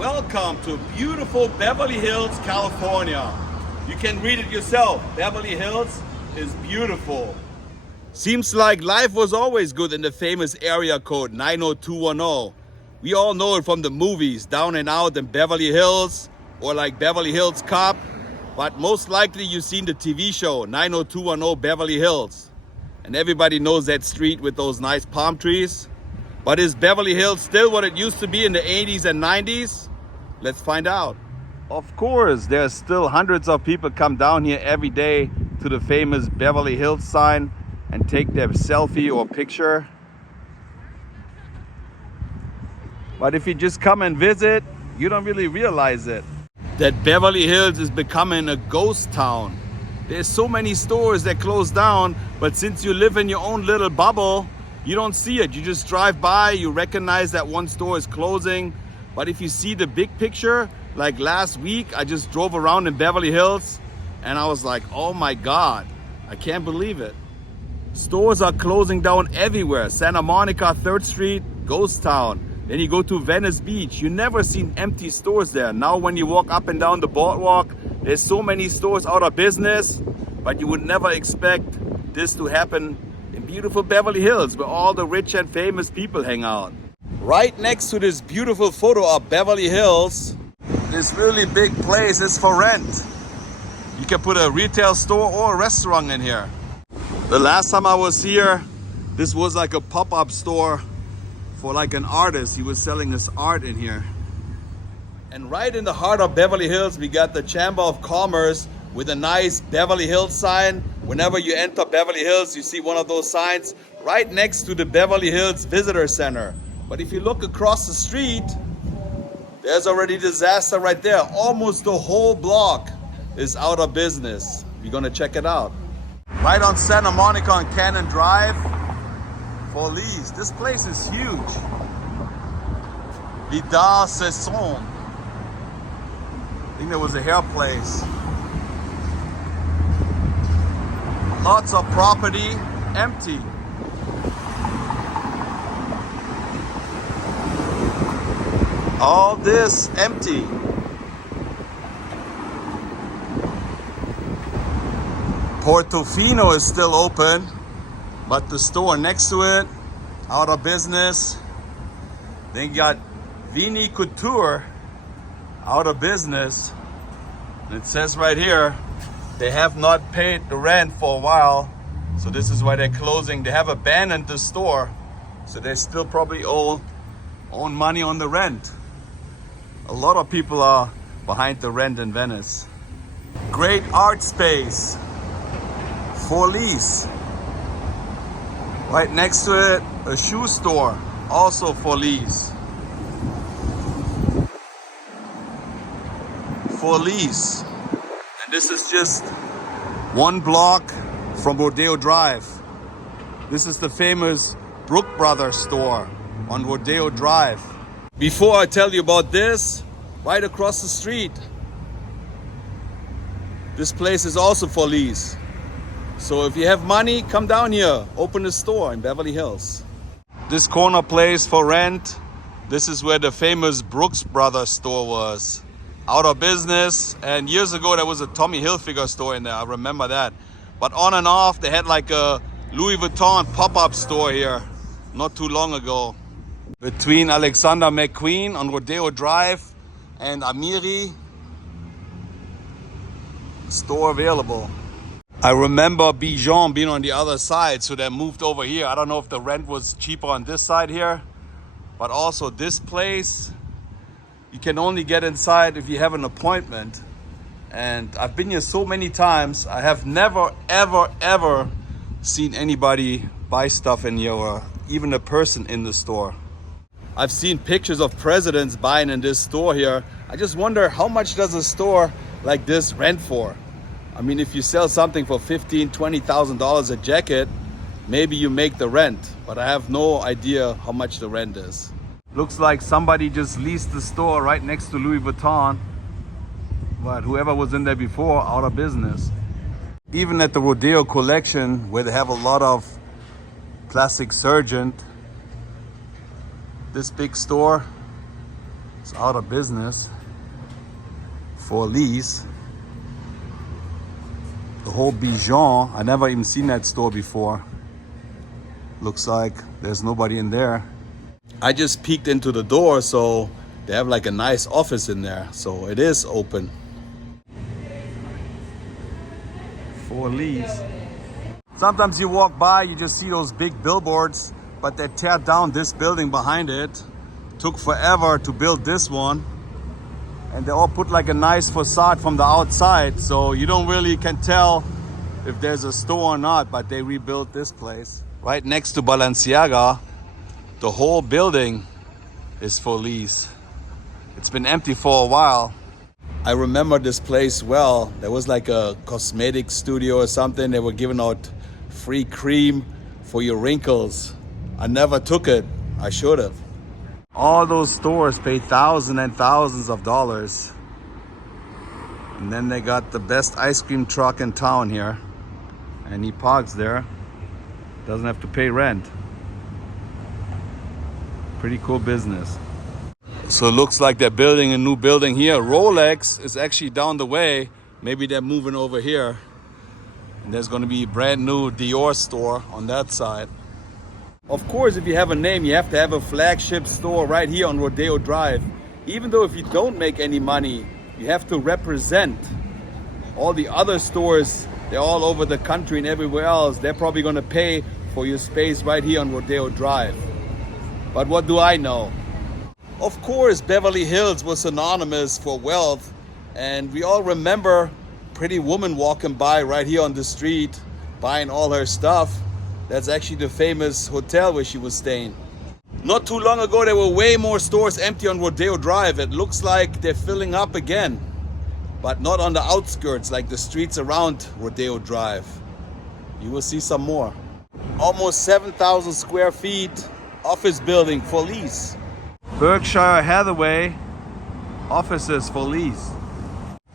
Welcome to beautiful Beverly Hills, California. You can read it yourself. Beverly Hills is beautiful. Seems like life was always good in the famous area code 90210. We all know it from the movies, Down and Out in Beverly Hills, or like Beverly Hills Cop. But most likely you've seen the TV show 90210 Beverly Hills. And everybody knows that street with those nice palm trees. But is Beverly Hills still what it used to be in the 80s and 90s? Let's find out. Of course, there's still hundreds of people come down here every day to the famous Beverly Hills sign and take their selfie or picture. But if you just come and visit, you don't really realize it. That Beverly Hills is becoming a ghost town. There's so many stores that close down, but since you live in your own little bubble, you don't see it. You just drive by, you recognize that one store is closing. But if you see the big picture, like last week, I just drove around in Beverly Hills and I was like, oh my God, I can't believe it. Stores are closing down everywhere. Santa Monica, 3rd Street, ghost town. Then you go to Venice Beach. You never seen empty stores there. Now when you walk up and down the boardwalk, there's so many stores out of business, but you would never expect this to happen in beautiful Beverly Hills, where all the rich and famous people hang out. Right next to this beautiful photo of Beverly Hills, this really big place is for rent. You can put a retail store or a restaurant in here. The last time I was here, this was like a pop-up store for like an artist. He was selling his art in here. And right in the heart of Beverly Hills, we got the Chamber of Commerce with a nice Beverly Hills sign. Whenever you enter Beverly Hills, you see one of those signs right next to the Beverly Hills Visitor Center. But if you look across the street, there's already disaster right there. Almost the whole block is out of business. We're gonna check it out. Right on Santa Monica on Cannon Drive, for lease. This place is huge. Vidal Sassoon. I think there was a hair place. Lots of property empty. All this empty. Portofino is still open, but the store next to it, out of business. Then you got Vini Couture, out of business. And it says right here, they have not paid the rent for a while. So this is why they're closing. They have abandoned the store. So they still probably owe money on the rent. A lot of people are behind the rent in Venice. Great art space for lease. Right next to it, a shoe store, also for lease. For lease. And this is just one block from Rodeo Drive. This is the famous Brook Brothers store on Rodeo Drive. Before I tell you about this, right across the street, this place is also for lease. So if you have money, come down here, open a store in Beverly Hills. This corner place for rent, this is where the famous Brooks Brothers store was. Out of business, and years ago there was a Tommy Hilfiger store in there, I remember that. But on and off, they had like a Louis Vuitton pop-up store here, not too long ago. Between Alexander McQueen on Rodeo Drive and Amiri, store available. I remember Bijan being on the other side, so they moved over here. I don't know if the rent was cheaper on this side here, but also this place, you can only get inside if you have an appointment. And I've been here so many times, I have never, ever, ever seen anybody buy stuff in here or even a person in the store. I've seen pictures of presidents buying in this store here. I just wonder, how much does a store like this rent for? I mean, if you sell something for $15,000, $20,000 a jacket, maybe you make the rent, but I have no idea how much the rent is. Looks like somebody just leased the store right next to Louis Vuitton, but whoever was in there before, out of business. Even at the Rodeo collection, where they have a lot of plastic surgeon, this big store It's out of business for lease. The whole Bijan, I never even seen that store before. Looks like there's nobody in there. I just peeked into the door, so they have like a nice office in there. So it is open. For lease. Sometimes you walk by, you just see those big billboards, but they tear down this building behind it. Took forever to build this one. And they all put like a nice facade from the outside, so you don't really can tell if there's a store or not, but they rebuilt this place. Right next to Balenciaga, the whole building is for lease. It's been empty for a while. I remember this place well. There was like a cosmetic studio or something. They were giving out free cream for your wrinkles. I never took it. I should have. All those stores pay thousands and thousands of dollars. And then they got the best ice cream truck in town here. And he parks there. Doesn't have to pay rent. Pretty cool business. So it looks like they're building a new building here. Rolex is actually down the way. Maybe they're moving over here. And there's going to be a brand new Dior store on that side. Of course, if you have a name, you have to have a flagship store right here on Rodeo Drive. Even though if you don't make any money, you have to represent. All the other stores, they're all over the country and everywhere else. They're probably going to pay for your space right here on Rodeo Drive. But what do I know? Of course, Beverly Hills was synonymous for wealth. And we all remember pretty woman walking by right here on the street, buying all her stuff. That's actually the famous hotel where she was staying. Not too long ago, there were way more stores empty on Rodeo Drive. It looks like they're filling up again, but not on the outskirts, like the streets around Rodeo Drive. You will see some more. Almost 7,000 square feet office building for lease. Berkshire Hathaway offices for lease.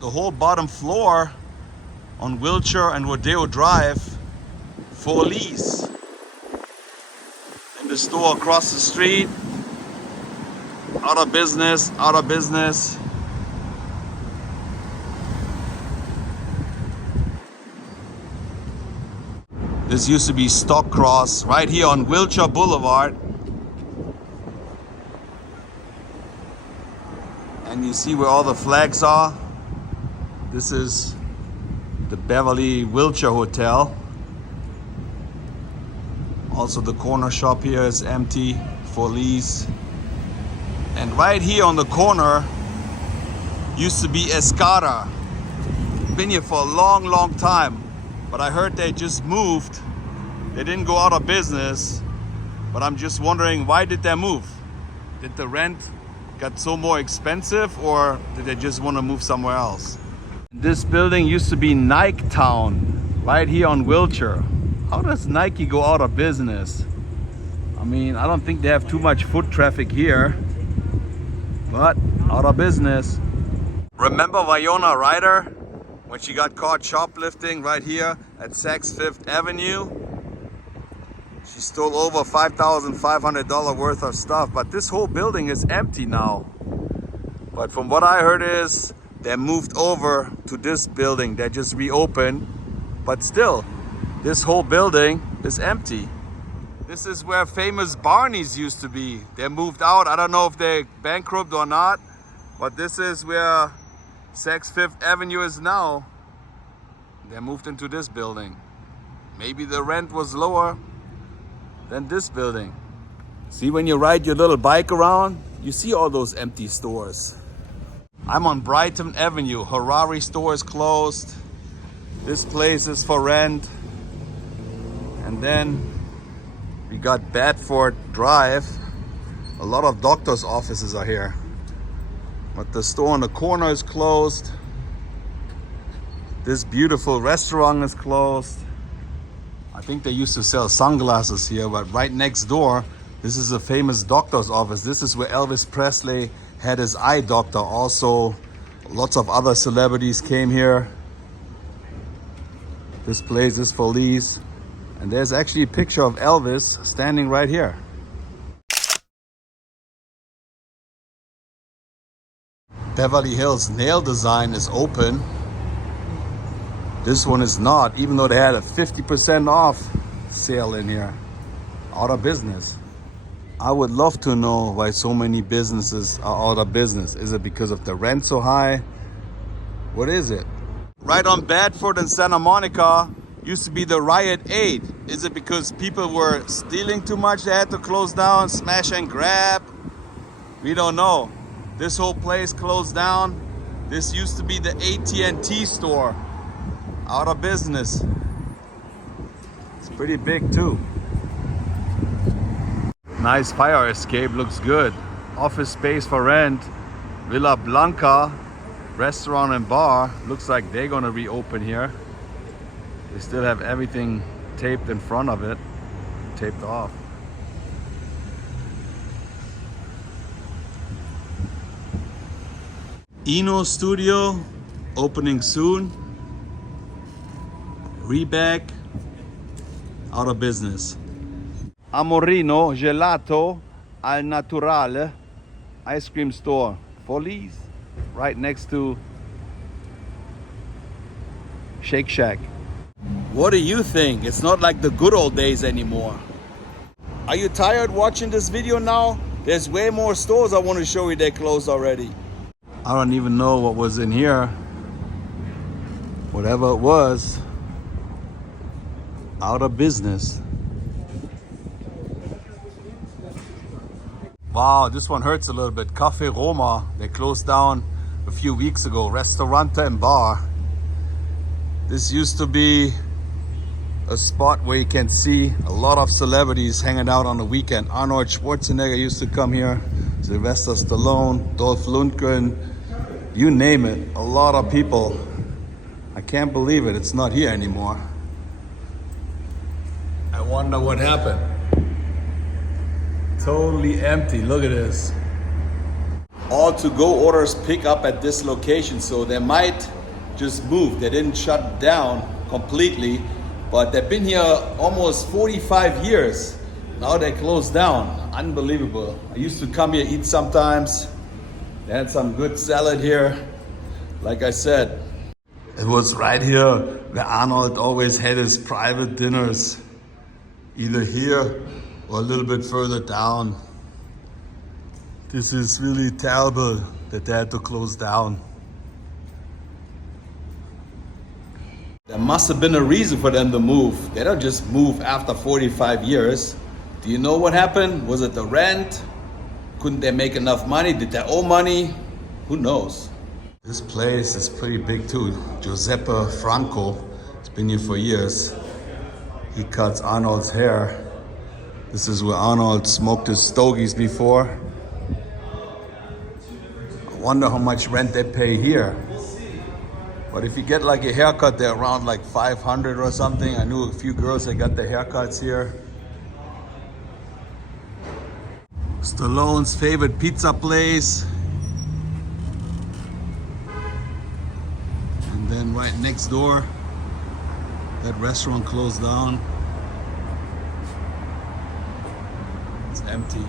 The whole bottom floor on Wilshire and Rodeo Drive for lease. And the store across the street, out of business, out of business. This used to be Stock Cross right here on Wilshire Boulevard. And you see where all the flags are. This is the Beverly Wilshire Hotel. Also the corner shop here is empty for lease. And right here on the corner used to be Escada. Been here for a long time. But I heard they just moved. They didn't go out of business. But I'm just wondering, why did they move? Did the rent got so more expensive, or did they just want to move somewhere else? This building used to be Nike Town, right here on Wilshire. How does Nike go out of business? I mean, I don't think they have too much foot traffic here, but out of business. Remember Winona Ryder when she got caught shoplifting right here at Saks Fifth Avenue? She stole over $5,500 worth of stuff, but this whole building is empty now. But from what I heard is they moved over to this building. They just reopened, but still, this whole building is empty. This is where famous Barney's used to be. They moved out. I don't know if they're bankrupt or not, but this is where Saks Fifth Avenue is now. They moved into this building. Maybe the rent was lower than this building. See, when you ride your little bike around, you see all those empty stores. I'm on Brighton Avenue. Harari store is closed. This place is for rent. And then we got Bedford Drive. A lot of doctors' offices are here. But the store on the corner is closed. This beautiful restaurant is closed. I think they used to sell sunglasses here, but right next door, this is a famous doctor's office. This is where Elvis Presley had his eye doctor. Also, lots of other celebrities came here. This place is for lease. And there's actually a picture of Elvis standing right here. Beverly Hills nail design is open. This one is not, even though they had a 50% off sale in here. Out of business. I would love to know why so many businesses are out of business. Is it because of the rent so high? What is it? Right on Bedford and Santa Monica used to be the Riot 8. Is it because people were stealing too much, they had to close down, smash and grab? We don't know. This whole place closed down. This used to be the AT&T store. Out of business. It's pretty big too. Nice fire escape, looks good. Office space for rent. Villa Blanca, restaurant and bar. Looks like they're gonna reopen here. They still have everything taped in front of it, taped off. Eno Studio, opening soon. Rebag, out of business. Amorino Gelato al Naturale ice cream store. Folies, right next to Shake Shack. What do you think? It's not like the good old days anymore. Are you tired watching this video now? There's way more stores I want to show you. They closed already. I don't even know what was in here. Whatever it was, out of business. Wow, this one hurts a little bit. Cafe Roma, they closed down a few weeks ago. Restaurante and bar. This used to be a spot where you can see a lot of celebrities hanging out on the weekend. Arnold Schwarzenegger used to come here. Sylvester Stallone, Dolph Lundgren, you name it. A lot of people. I can't believe it. It's not here anymore. I wonder what happened. Totally empty. Look at this. All to-go orders pick up at this location, so they might just move. They didn't shut down completely, but they've been here almost 45 years. Now they closed down. Unbelievable. I used to come here, eat sometimes. They had some good salad here. Like I said, it was right here where Arnold always had his private dinners. Either here or a little bit further down. This is really terrible that they had to close down. There must have been a reason for them to move. They don't just move after 45 years. Do you know what happened? Was it the rent? Couldn't they make enough money? Did they owe money? Who knows? This place is pretty big too. Giuseppe Franco, it's been here for years. He cuts Arnold's hair. This is where Arnold smoked his stogies before. I wonder how much rent they pay here. But if you get like a haircut, they're around like 500 or something. I knew a few girls that got their haircuts here. Stallone's favorite pizza place. And then right next door, that restaurant closed down. It's empty.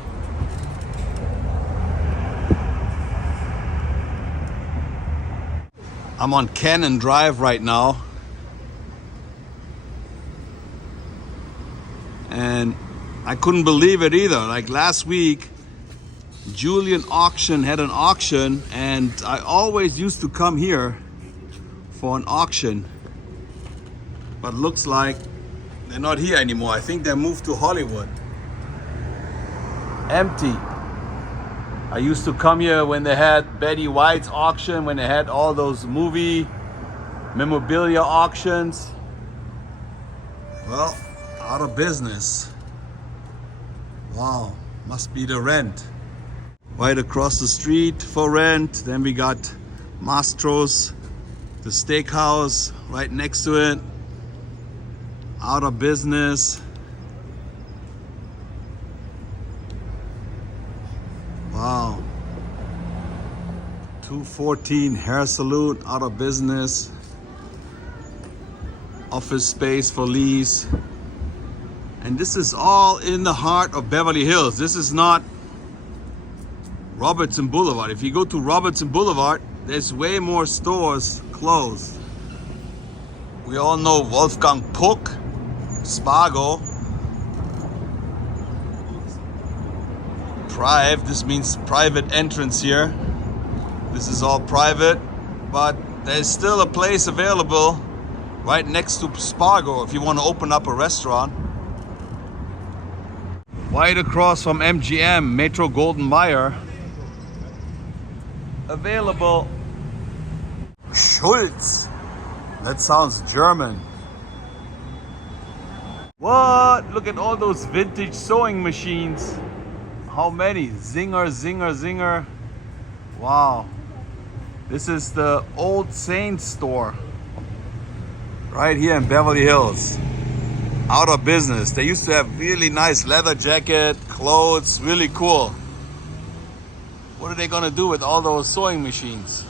I'm on Cannon Drive right now. And I couldn't believe it either. Like last week, Julian Auction had an auction, and I always used to come here for an auction. But looks like they're not here anymore. I think they moved to Hollywood. Empty. I used to come here when they had Betty White's auction, when they had all those movie memorabilia auctions. Well, out of business. Wow, must be the rent. Right across the street for rent. Then we got Mastro's, the steakhouse right next to it. Out of business. Wow. 214 Hair Salon, out of business. Office space for lease. And this is all in the heart of Beverly Hills. This is not Robertson Boulevard. If you go to Robertson Boulevard, there's way more stores closed. We all know Wolfgang Puck, Spargo. Prive, this means private entrance here. This is all private, but there's still a place available right next to Spargo if you want to open up a restaurant. Right across from MGM, Metro Golden Mayer. Available. Schultz. That sounds German. What? Look at all those vintage sewing machines. How many? Zinger, Zinger, Zinger. Wow. This is the Old Saints store. Right here in Beverly Hills. Out of business. They used to have really nice leather jacket, clothes, really cool. What are they gonna do with all those sewing machines?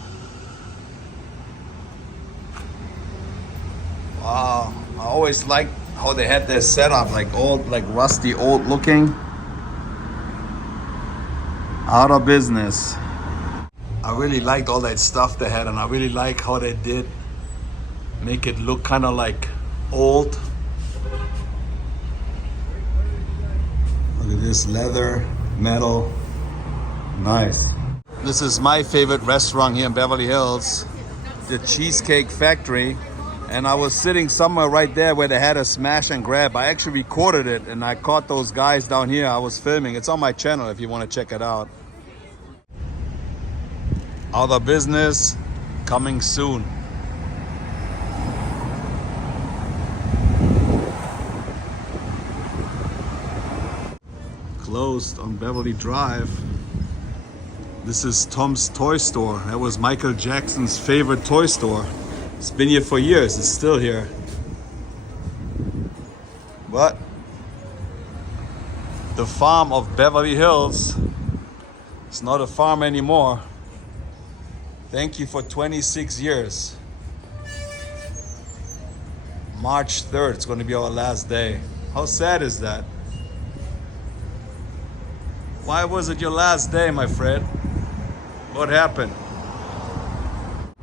Wow, I always liked how they had their setup, like old, like rusty, old looking. Out of business. I really liked all that stuff they had, and I really like how they did make it look kind of like old. Look at this leather, metal, nice. This is my favorite restaurant here in Beverly Hills, the Cheesecake Factory. And I was sitting somewhere right there where they had a smash and grab. I actually recorded it and I caught those guys down here. I was filming. It's on my channel if you want to check it out. Out of business, coming soon. Closed on Beverly Drive. This is Tom's Toy Store. That was Michael Jackson's favorite toy store. It's been here for years, it's still here. But the farm of Beverly Hills is not a farm anymore. Thank you for 26 years. March 3rd, it's going to be our last day. How sad is that? Why was it your last day, my friend? What happened?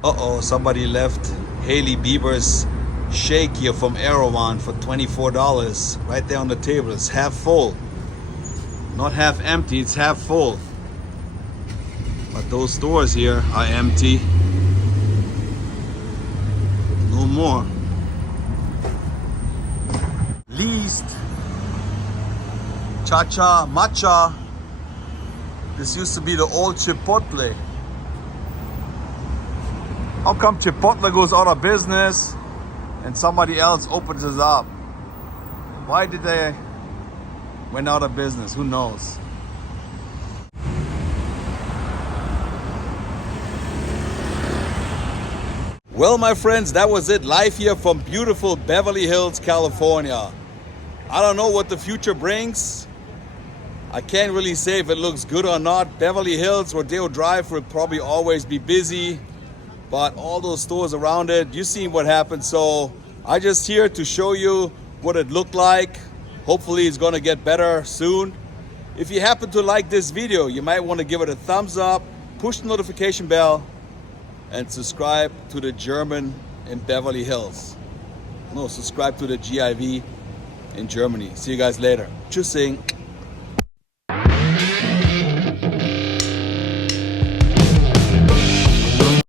Uh-oh, somebody left Hailey Bieber's shake here from Erewhon for $24 right there on the table. It's half full. Not half empty, it's half full. But those stores here are empty. No more. Least. Cha-cha, matcha. This used to be the old Chipotle. How come Chipotle goes out of business and somebody else opens it up? Why did they went out of business? Who knows? Well, my friends, that was it. Live here from beautiful Beverly Hills, California. I don't know what the future brings. I can't really say if it looks good or not. Beverly Hills, Rodeo Drive will probably always be busy. But all those stores around it, you've seen what happened. So I'm just here to show you what it looked like. Hopefully it's gonna get better soon. If you happen to like this video, you might want to give it a thumbs up, push the notification bell, and subscribe to the German in Beverly Hills. No, subscribe to the GIV in Germany. See you guys later. Tschüssing.